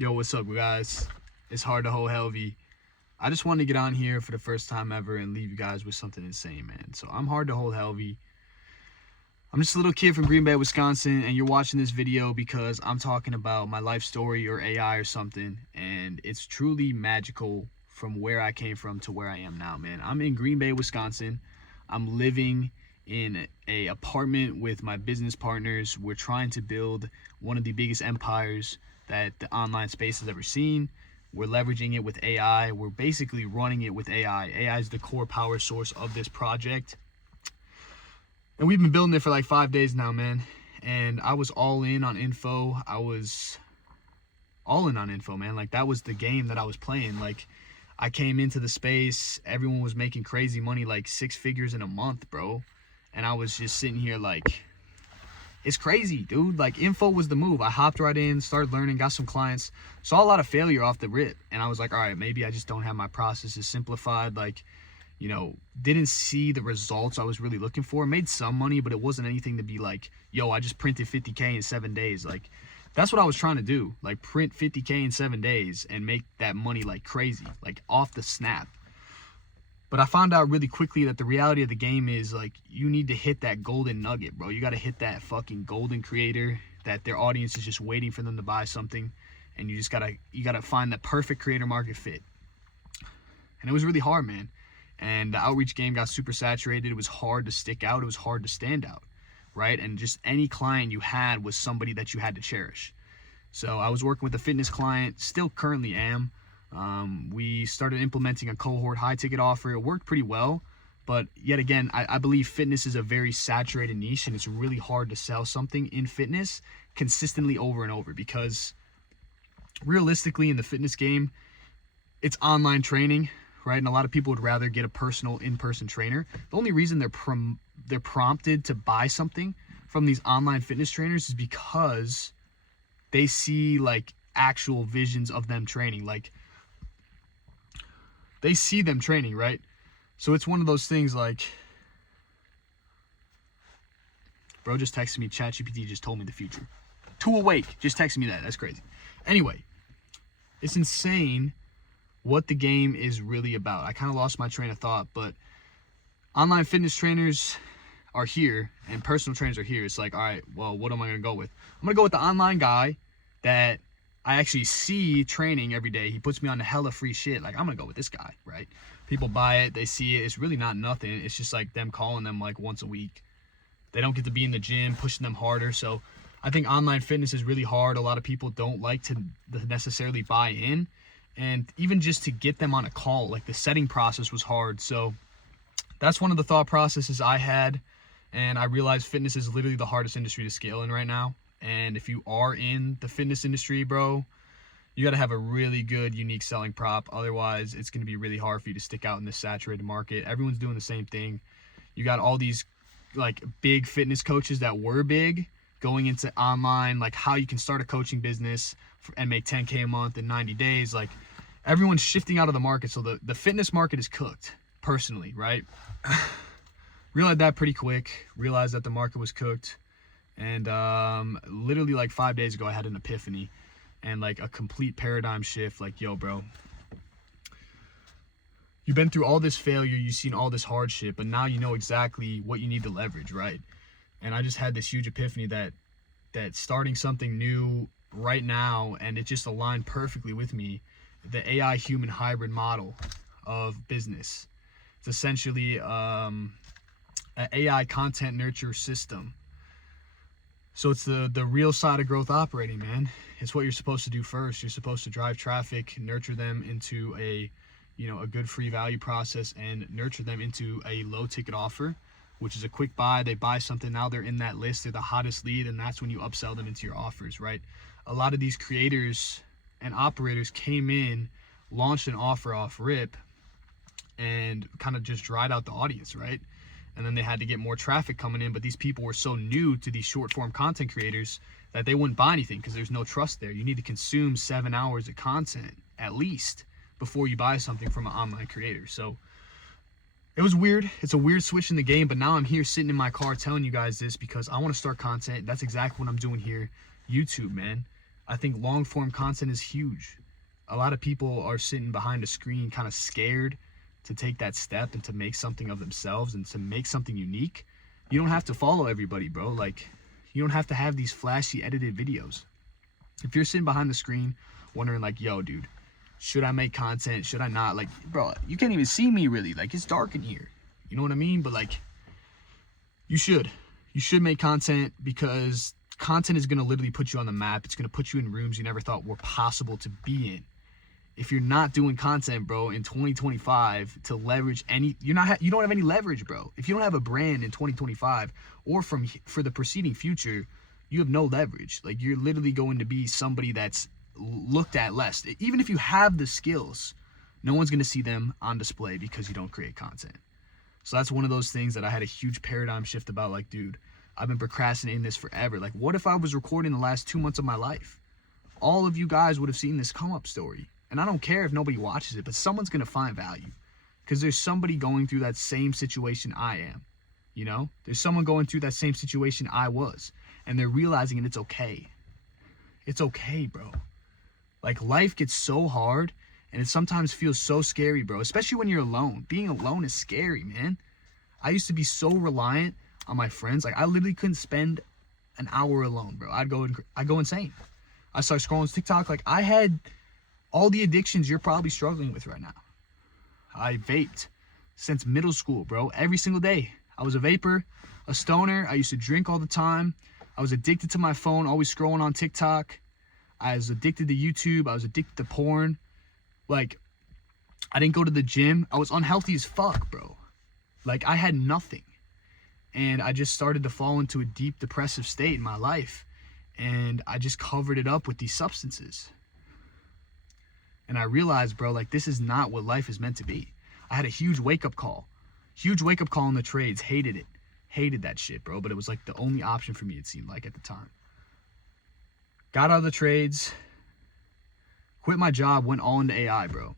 Yo, what's up, guys? It's hard to hold heavy. I just wanted to get on here for the first time ever and leave you guys with something insane, man. So I'm hard to hold heavy. I'm just a little kid from Green Bay, Wisconsin, and you're watching this video because I'm talking about my life story or AI or something, and it's truly magical from where I came from to where I am now, man. I'm in Green Bay, Wisconsin. I'm living in a apartment with my business partners. We're trying to build one of the biggest empires that the online space has ever seen. We're leveraging it with AI. We're basically running it with AI. AI is the core power source of this project. And we've been building it for like 5 days now, man. And I was all in on info. I was all in on info, man. Like, that was the game that I was playing. Like, I came into the space. Everyone was making crazy money, like 6 figures in a month, bro. And I was just sitting here like, it's crazy, dude. Like, info was the move. I hopped right in, started learning, got some clients, saw a lot of failure off the rip. And I was like, all right, maybe I just don't have my processes simplified. Like, you know, didn't see the results I was really looking for. Made some money, but it wasn't anything to be like, yo, I just printed 50K in 7 days. Like, that's what I was trying to do. Like, print 50K in 7 days and make that money like crazy, like off the snap. But I found out really quickly that the reality of the game is, like, you need to hit that golden nugget, bro. You got to hit that fucking golden creator that their audience is just waiting for them to buy something. And you just gotta find that perfect creator market fit. And it was really hard, man. And the outreach game got super saturated. It was hard to stick out. It was hard to stand out, right? And just any client you had was somebody that you had to cherish. So I was working with a fitness client, still currently am. We started implementing a cohort high ticket offer. It worked pretty well, but yet again, I believe fitness is a very saturated niche, and it's really hard to sell something in fitness consistently over and over, because realistically in the fitness game, it's online training, right? And a lot of people would rather get a personal in-person trainer. The only reason they're prompted to buy something from these online fitness trainers is because they see like actual visions of them training. Like, they see them training, right? So it's one of those things like, bro just texted me, ChatGPT just told me the future. Too awake, just texted me that. That's crazy. Anyway, it's insane what the game is really about. I kind of lost my train of thought, but online fitness trainers are here and personal trainers are here. It's like, all right, well, what am I going to go with? I'm going to go with the online guy that I actually see training every day. He puts me on the hella free shit. Like, I'm going to go with this guy, right? People buy it. They see it. It's really not nothing. It's just like them calling them like once a week. They don't get to be in the gym, pushing them harder. So I think online fitness is really hard. A lot of people don't like to necessarily buy in. And even just to get them on a call, like the setting process was hard. So that's one of the thought processes I had. And I realized fitness is literally the hardest industry to scale in right now. And if you are in the fitness industry, bro, you got to have a really good, unique selling prop. Otherwise, it's going to be really hard for you to stick out in this saturated market. Everyone's doing the same thing. You got all these like big fitness coaches that were big going into online, like how you can start a coaching business and make 10K a month in 90 days. Like, everyone's shifting out of the market. So the fitness market is cooked, personally, right? Realized that pretty quick. Realized that the market was cooked. And literally like 5 days ago, I had an epiphany and like a complete paradigm shift. Like, yo, bro, you've been through all this failure. You've seen all this hardship, but now you know exactly what you need to leverage, right? And I just had this huge epiphany that starting something new right now, and it just aligned perfectly with me, the AI human hybrid model of business. It's essentially an AI content nurture system. So it's the real side of growth operating, man. It's what you're supposed to do first. You're supposed to drive traffic, nurture them into a good free value process, and nurture them into a low ticket offer, which is a quick buy. They buy something, now they're in that list, they're the hottest lead, and that's when you upsell them into your offers, right? A lot of these creators and operators came in, launched an offer off rip, and kind of just dried out the audience, right? And then they had to get more traffic coming in, but these people were so new to these short form content creators that they wouldn't buy anything because there's no trust there. You need to consume 7 hours of content at least before you buy something from an online creator. So it was weird. It's a weird switch in the game, but now I'm here sitting in my car telling you guys this because I want to start content. That's exactly what I'm doing here. YouTube, man. I think long form content is huge. A lot of people are sitting behind a screen kind of scared to take that step and to make something of themselves and to make something unique. You don't have to follow everybody, bro. Like, you don't have to have these flashy edited videos. If you're sitting behind the screen wondering like, yo, dude, should I make content? Should I not? Like, bro, you can't even see me really. Like, it's dark in here. You know what I mean? But like, you should make content, because content is going to literally put you on the map. It's going to put you in rooms you never thought were possible to be in. If you're not doing content, bro, in 2025 to leverage any, you don't have any leverage, bro. If you don't have a brand in 2025 or for the preceding future, you have no leverage. Like, you're literally going to be somebody that's looked at less. Even if you have the skills, no one's going to see them on display because you don't create content. So that's one of those things that I had a huge paradigm shift about. Like, dude, I've been procrastinating this forever. Like, what if I was recording the last 2 months of my life? All of you guys would have seen this come up story. And I don't care if nobody watches it, but someone's going to find value, because there's somebody going through that same situation I am. You know, there's someone going through that same situation I was, and they're realizing it. It's okay. It's okay, bro. Like, life gets so hard, and it sometimes feels so scary, bro, especially when you're alone. Being alone is scary, man. I used to be so reliant on my friends. Like, I literally couldn't spend an hour alone, bro. I'd go insane. I started scrolling TikTok. Like, I had all the addictions you're probably struggling with right now. I vaped since middle school, bro. Every single day. I was a vapor, a stoner. I used to drink all the time. I was addicted to my phone, always scrolling on TikTok. I was addicted to YouTube. I was addicted to porn. Like, I didn't go to the gym. I was unhealthy as fuck, bro. Like, I had nothing. And I just started to fall into a deep depressive state in my life. And I just covered it up with these substances. And I realized, bro, like, this is not what life is meant to be. I had a huge wake-up call. Huge wake-up call in the trades. Hated it. Hated that shit, bro. But it was like the only option for me, it seemed like, at the time. Got out of the trades. Quit my job. Went all into AI, bro.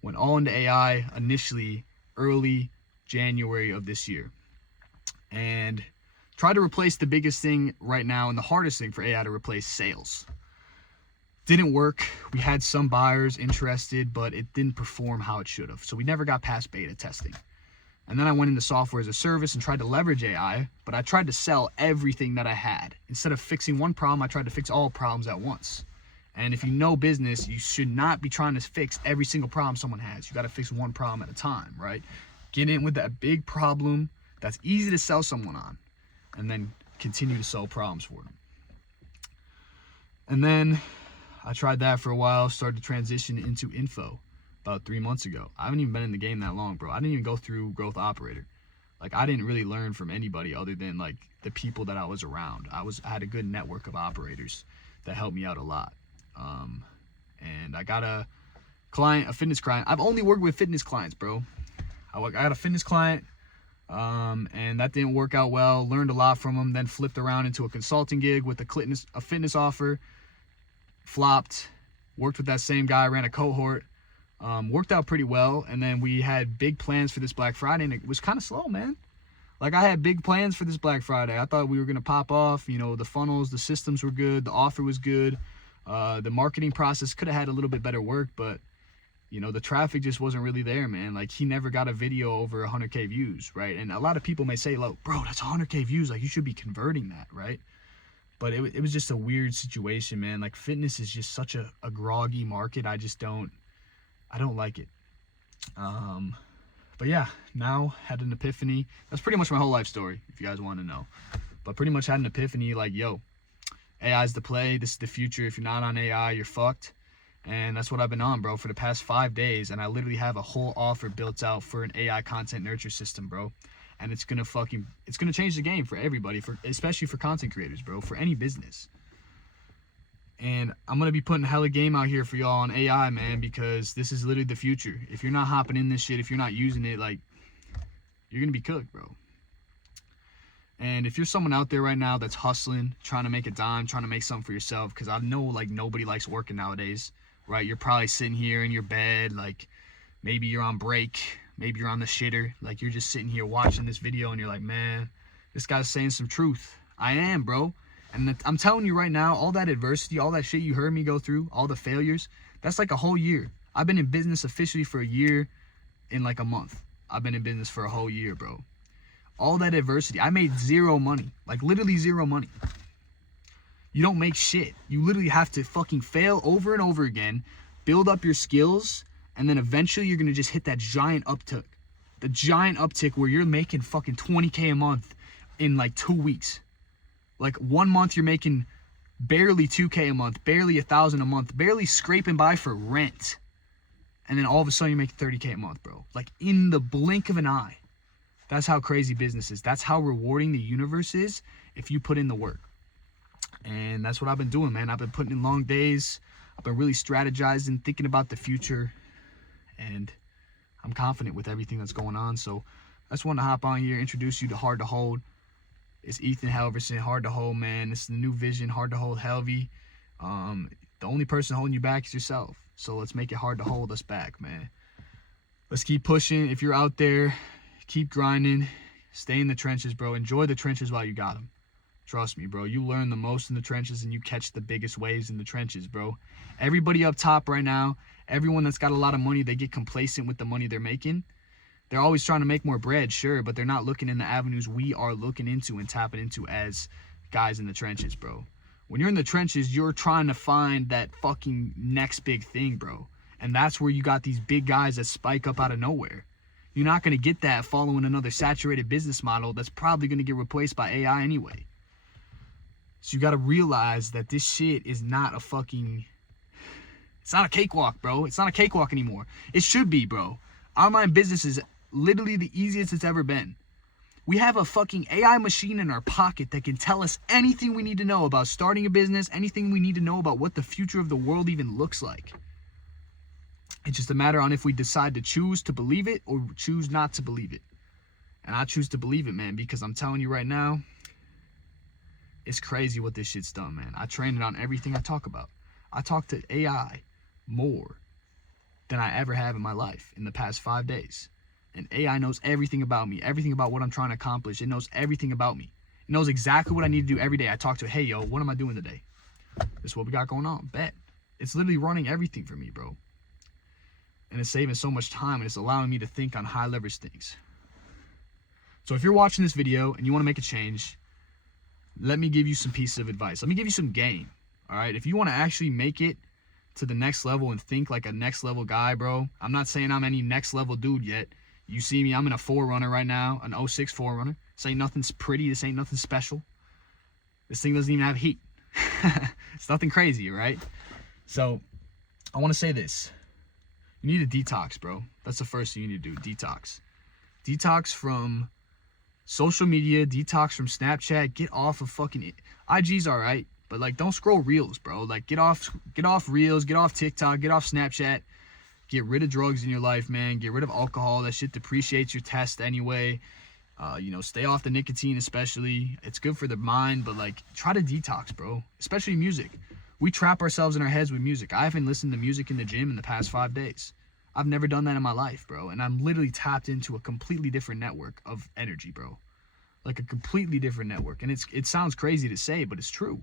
Went all into AI initially early January of this year. And tried to replace the biggest thing right now and the hardest thing for AI to replace: sales. Didn't work. We had some buyers interested, but it didn't perform how it should have. So we never got past beta testing. And then I went into software as a service and tried to leverage AI, but I tried to sell everything that I had. Instead of fixing one problem, I tried to fix all problems at once. And if you know business, you should not be trying to fix every single problem someone has. You got to fix one problem at a time, right? Get in with that big problem that's easy to sell someone on, and then continue to solve problems for them. And then I tried that for a while, started to transition into info about 3 months ago. I haven't even been in the game that long, bro. I didn't even go through Growth Operator. Like, I didn't really learn from anybody other than, like, the people that I was around. I had a good network of operators that helped me out a lot. And I got a fitness client. I've only worked with fitness clients, bro. I got a fitness client, and that didn't work out well. Learned a lot from him, then flipped around into a consulting gig with a fitness offer. Flopped. Worked with that same guy, ran a cohort. Worked out pretty well, and then we had big plans for this Black Friday, and it was kind of slow, man. Like, I had big plans for this Black Friday. I thought we were going to pop off. You know, the funnels, the systems were good, the offer was good. The marketing process could have had a little bit better work, but, you know, the traffic just wasn't really there, man. Like, he never got a video over 100K views, right? And a lot of people may say, look, bro, that's 100K views. Like, you should be converting that, right? But it was just a weird situation, man. Like, fitness is just such a groggy market. I don't like it. But yeah, now had an epiphany. That's pretty much my whole life story, if you guys want to know. But pretty much had an epiphany, like, yo, AI's the play. This is the future. If you're not on AI, you're fucked. And that's what I've been on, bro, for the past 5 days. And I literally have a whole offer built out for an AI content nurture system, bro. And it's gonna change the game for everybody, especially for content creators, bro, for any business. And I'm gonna be putting hella game out here for y'all on AI, man, because this is literally the future. If you're not hopping in this shit, if you're not using it, like, you're gonna be cooked, bro. And if you're someone out there right now that's hustling, trying to make a dime, trying to make something for yourself, because I know, like, nobody likes working nowadays, right? You're probably sitting here in your bed, like, maybe you're on break, maybe you're on the shitter, like, you're just sitting here watching this video and you're like, man, this guy's saying some truth. I am, bro. And I'm telling you right now, all that adversity, all that shit you heard me go through, all the failures, that's like a whole year. I've been in business officially for a year in like a month. I've been in business for a whole year, bro. All that adversity, I made zero money, like literally zero money. You don't make shit. You literally have to fucking fail over and over again, build up your skills, and then eventually you're gonna just hit that giant uptick. The giant uptick where you're making fucking 20K a month in like 2 weeks. Like 1 month you're making barely 2K a month, barely 1,000 a month, barely scraping by for rent. And then all of a sudden you're making 30K a month, bro. Like in the blink of an eye. That's how crazy business is. That's how rewarding the universe is if you put in the work. And that's what I've been doing, man. I've been putting in long days. I've been really strategizing, thinking about the future. And I'm confident with everything that's going on. So I just wanted to hop on here, introduce you to Hard to Hold. It's Ethan Halverson, Hard to Hold, man. It's the new vision, Hard to Hold Helvey. The only person holding you back is yourself. So let's make it hard to hold us back, man. Let's keep pushing. If you're out there, keep grinding. Stay in the trenches, bro. Enjoy the trenches while you got them. Trust me, bro. You learn the most in the trenches and you catch the biggest waves in the trenches, bro. Everybody up top right now, everyone that's got a lot of money, they get complacent with the money they're making. They're always trying to make more bread, sure, but they're not looking in the avenues we are looking into and tapping into as guys in the trenches, bro. When you're in the trenches, you're trying to find that fucking next big thing, bro. And that's where you got these big guys that spike up out of nowhere. You're not going to get that following another saturated business model that's probably going to get replaced by AI anyway. So you got to realize that this shit is not a fucking... It's not a cakewalk, bro. It's not a cakewalk anymore. It should be, bro. Online business is literally the easiest it's ever been. We have a fucking AI machine in our pocket that can tell us anything we need to know about starting a business, anything we need to know about what the future of the world even looks like. It's just a matter on if we decide to choose to believe it or choose not to believe it. And I choose to believe it, man, because I'm telling you right now, it's crazy what this shit's done, man. I train it on everything I talk about. I talk to AI more than I ever have in my life in the past 5 days. And AI knows everything about me, everything about what I'm trying to accomplish. It knows everything about me. It knows exactly what I need to do every day. I talk to it, hey, yo, what am I doing today? This is what we got going on. Bet. It's literally running everything for me, bro. And it's saving so much time, and it's allowing me to think on high leverage things. So if you're watching this video and you want to make a change, let me give you some pieces of advice. Let me give you some game, all right? If you want to actually make it to the next level and think like a next level guy, bro, I'm not saying I'm any next level dude yet. You see me, I'm in a 4Runner right now, an 06 4Runner. This ain't nothing pretty. This ain't nothing special. This thing doesn't even have heat. It's nothing crazy, right? So I want to say this. You need a detox, bro. That's the first thing you need to do, detox. Detox from social media, detox from Snapchat. Get off of fucking... IG's all right, but like don't scroll reels, bro. Like get off reels, get off TikTok, get off Snapchat. Get rid of drugs in your life, man. Get rid of alcohol. That shit depreciates your test anyway. Stay off the nicotine especially. It's good for the mind, but like try to detox, bro. Especially music. We trap ourselves in our heads with music. I haven't listened to music in the gym in the past 5 days. I've never done that in my life, bro. And I'm literally tapped into a completely different network of energy, bro. Like a completely different network. And it sounds crazy to say, but it's true.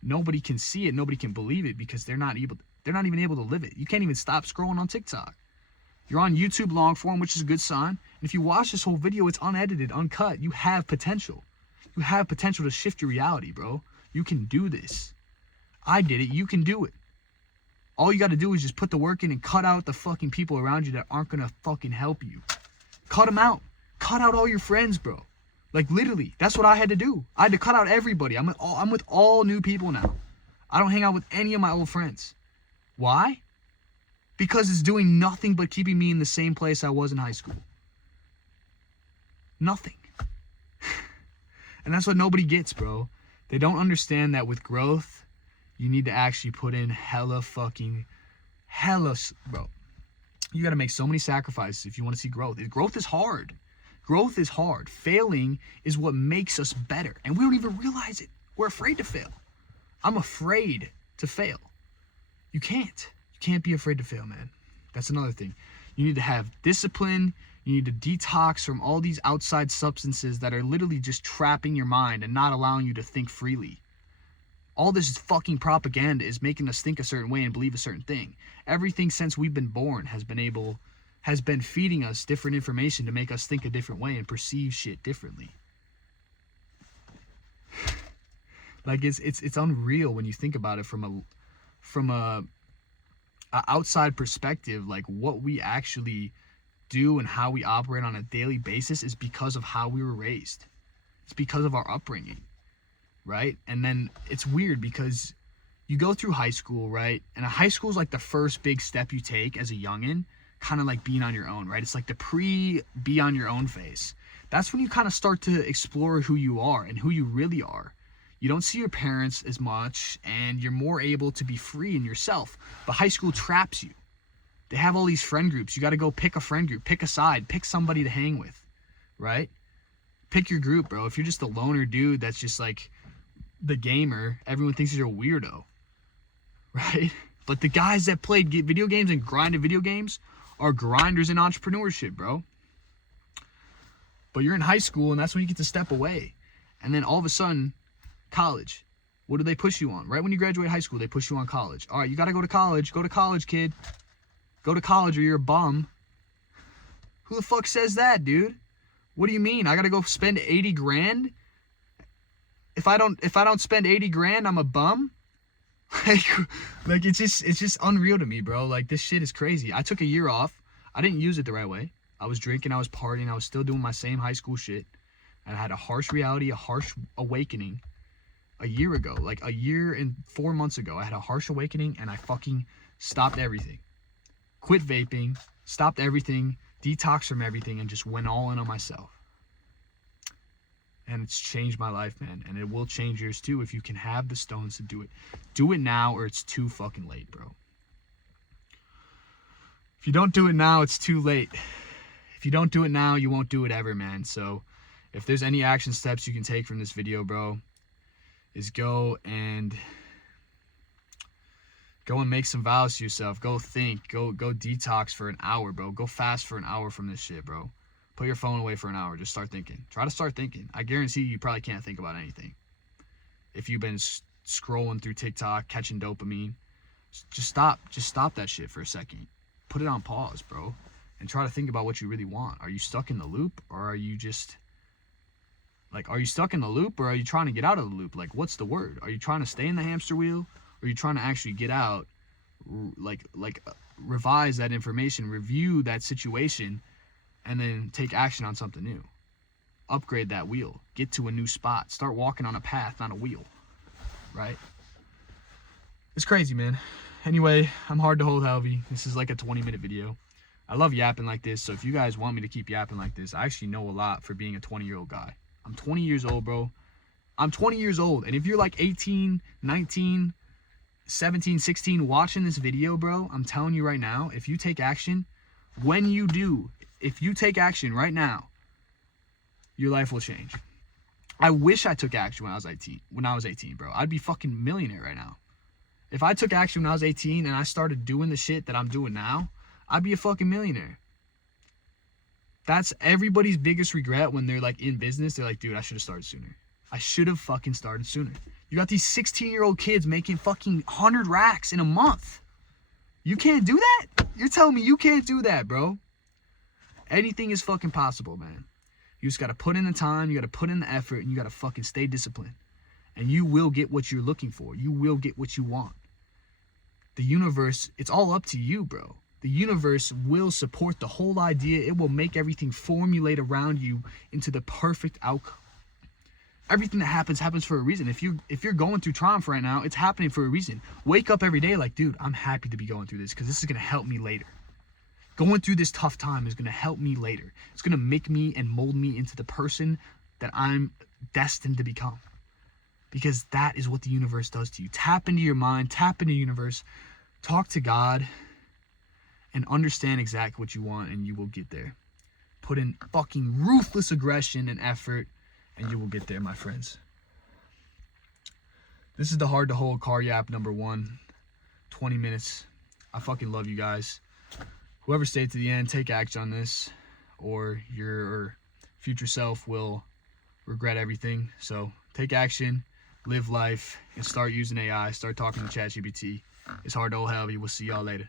Nobody can see it. Nobody can believe it because they're not even able to live it. You can't even stop scrolling on TikTok. You're on YouTube long form, which is a good sign. And if you watch this whole video, it's unedited, uncut. You have potential. You have potential to shift your reality, bro. You can do this. I did it. You can do it. All you got to do is just put the work in and cut out the fucking people around you that aren't going to fucking help you. Cut them out. Cut out all your friends, bro. Like literally, that's what I had to do. I had to cut out everybody. I'm with all new people now. I don't hang out with any of my old friends. Why? Because it's doing nothing but keeping me in the same place I was in high school. Nothing. And that's what nobody gets, bro. They don't understand that with growth, you need to actually put in bro. You got to make so many sacrifices if you want to see growth. Growth is hard. Growth is hard. Failing is what makes us better. And we don't even realize it. We're afraid to fail. I'm afraid to fail. You can't be afraid to fail, man. That's another thing. You need to have discipline. You need to detox from all these outside substances that are literally just trapping your mind and not allowing you to think freely. All this fucking propaganda is making us think a certain way and believe a certain thing. Everything since we've been born has been feeding us different information to make us think a different way and perceive shit differently. Like it's unreal when you think about it from a outside perspective. Like what we actually do and how we operate on a daily basis is because of how we were raised. It's because of our upbringing, right? And then it's weird because you go through high school, right? And high school is like the first big step you take as a youngin', kind of like being on your own, right? It's like the be on your own phase. That's when you kind of start to explore who you are and who you really are. You don't see your parents as much, and you're more able to be free in yourself. But high school traps you. They have all these friend groups. You got to go pick a friend group, pick a side, pick somebody to hang with, right? Pick your group, bro. If you're just a loner dude that's just like the gamer, everyone thinks you're a weirdo, right? But the guys that played video games and grinded video games are grinders in entrepreneurship, bro. But you're in high school, and that's when you get to step away. And then all of a sudden, college. What do they push you on? Right when you graduate high school, they push you on college. All right, you got to go to college. Go to college, kid. Go to college or you're a bum. Who the fuck says that, dude? What do you mean? I got to go spend 80 grand? If I don't spend 80 grand, I'm a bum? Like it's just unreal to me, bro. Like this shit is crazy. I took a year off. I didn't use it the right way. I was drinking, I was partying, I was still doing my same high school shit. And I had a harsh reality, a harsh awakening a year ago. Like a year and 4 months ago, I had a harsh awakening and I fucking stopped everything. Quit vaping, stopped everything, detoxed from everything, and just went all in on myself. And it's changed my life, man. And it will change yours too if you can have the stones to do it. Do it now or it's too fucking late, bro. If you don't do it now, it's too late. If you don't do it now, you won't do it ever, man. So if there's any action steps you can take from this video, bro, is go and make some vows to yourself. Go think. Go detox for an hour, bro. Go fast for an hour from this shit, bro. Put your phone away for an hour. Just start thinking. Try to start thinking. I guarantee you probably can't think about anything. If you've been scrolling through TikTok, catching dopamine, just stop. Just stop that shit for a second. Put it on pause, bro. And try to think about what you really want. Are you stuck in the loop, or are you just like, are you stuck in the loop, or are you trying to get out of the loop? Like, what's the word? Are you trying to stay in the hamster wheel, or are you trying to actually get out, revise that information, review that situation, and then take action on something new? Upgrade that wheel. Get to a new spot. Start walking on a path, not a wheel. Right? It's crazy, man. Anyway, I'm hard to hold, Helvy. This is like a 20-minute video. I love yapping like this, so if you guys want me to keep yapping like this, I actually know a lot for being a 20-year-old guy. I'm 20 years old, bro. I'm 20 years old, and if you're like 18, 19, 17, 16 watching this video, bro, I'm telling you right now, if you take action, if you take action right now, your life will change. I wish I took action when I was 18, bro. I'd be fucking millionaire right now. If I took action when I was 18 and I started doing the shit that I'm doing now, I'd be a fucking millionaire. That's everybody's biggest regret when they're like in business. They're like, dude, I should have started sooner. I should have fucking started sooner. You got these 16-year-old kids making fucking 100 racks in a month. You can't do that? You're telling me you can't do that, bro? Anything is fucking possible, man. You just got to put in the time, you got to put in the effort, and you got to fucking stay disciplined. And you will get what you're looking for. You will get what you want. The universe, it's all up to you, bro. The universe will support the whole idea. It will make everything formulate around you into the perfect outcome. Everything that happens for a reason. If you're going through triumph right now, it's happening for a reason. Wake up every day like, dude, I'm happy to be going through this because this is going to help me later. Going through this tough time is going to help me later. It's going to make me and mold me into the person that I'm destined to become. Because that is what the universe does to you. Tap into your mind, tap into the universe, talk to God, and understand exactly what you want, and you will get there. Put in fucking ruthless aggression and effort, and you will get there, my friends. This is the Hard to Hold car yap number 1. 20 minutes. I fucking love you guys. Whoever stayed to the end, take action on this, or your future self will regret everything. So take action. live life, and start using AI. Start talking to ChatGPT. It's hard to hold healthy. We'll see y'all later.